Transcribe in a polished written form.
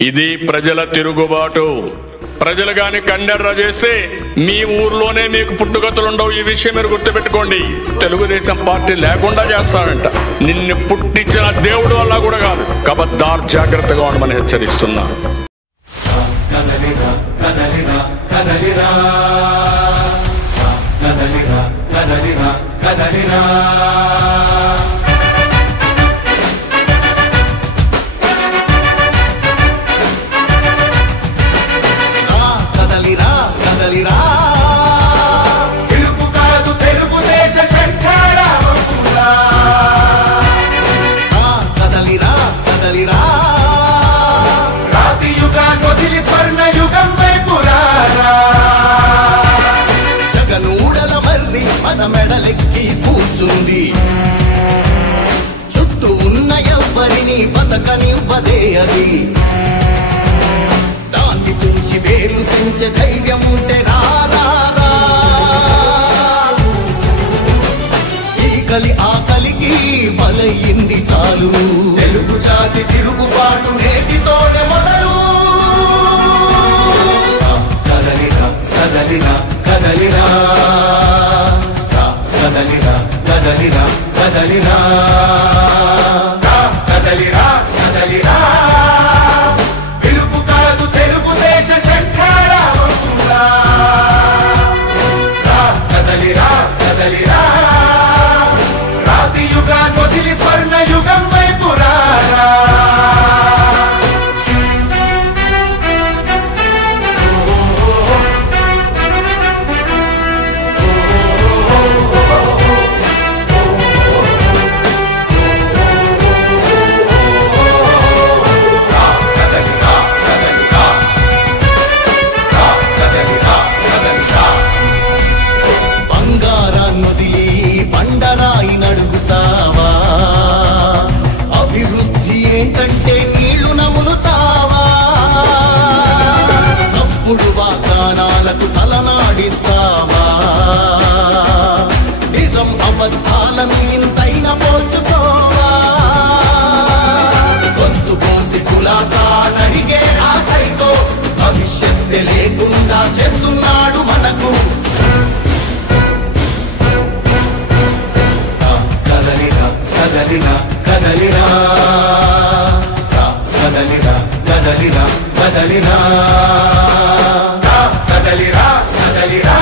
ఇది ప్రజల తిరుగుబాటు. ప్రజలు గాని కండెర్ర చేస్తే మీ ఊర్లోనే మీకు పుట్టుగతులుండవు. ఈ విషయం మీరు గుర్తుపెట్టుకోండి. తెలుగుదేశం పార్టీ లేకుండా చేస్తాడంట. నిన్ను పుట్టించిన దేవుడు వల్ల కూడా కాదు. కబద్దార్, జాగ్రత్తగా ఉండమని హెచ్చరిస్తున్నా. తెలుగు కాదు తెలుగుదేశ శంఖారావమురా. కదలిరా కదలిరా, రాతి యుగాన్ని వదిలి స్వర్ణ యుగం వైపు రారా. జగనూడల మర్రి మన మెడలెక్కి కూర్చుంది. చుట్టూ ఉన్న ఎవ్వరిని బతకనివ్వదే అది. తుంచి వేర్లు తెంచే ధైర్యం ఉంటే రారా. ఈ కలి ఆకలికి బలయింది చాలు. తెలుగు జాతి తిరుగుబాటు నేటితోనే మొదలు. కదలిరా కదలిరా కదలిరా, కదలిరా కదలిరా కదలిరా, కదలిరా కదలిరా. తెలుగుదేశ శంఖారావమురా. కదలిరా కదలిరా, రాతి యుగాన్ని వదిలి స్వర్ణ యుగం వైపు రారా. ఏంటంటే నీళ్లు నములుతావా? తప్పుడు వాగ్దానాలకు తలనాడిస్తావా? నిజం అబద్ధాలను ఇంతైనా పోల్చుకోవా? గొంతు కోసి కులాసా నడిగే ఆ సైకో భవిష్యత్తు లేకుండా చేస్తున్నాడు మనకు. కదలిరా కదలిరా కదలిరా, కదలిరా కదలిరా కదలిరా, కదలిరా కదలిరా.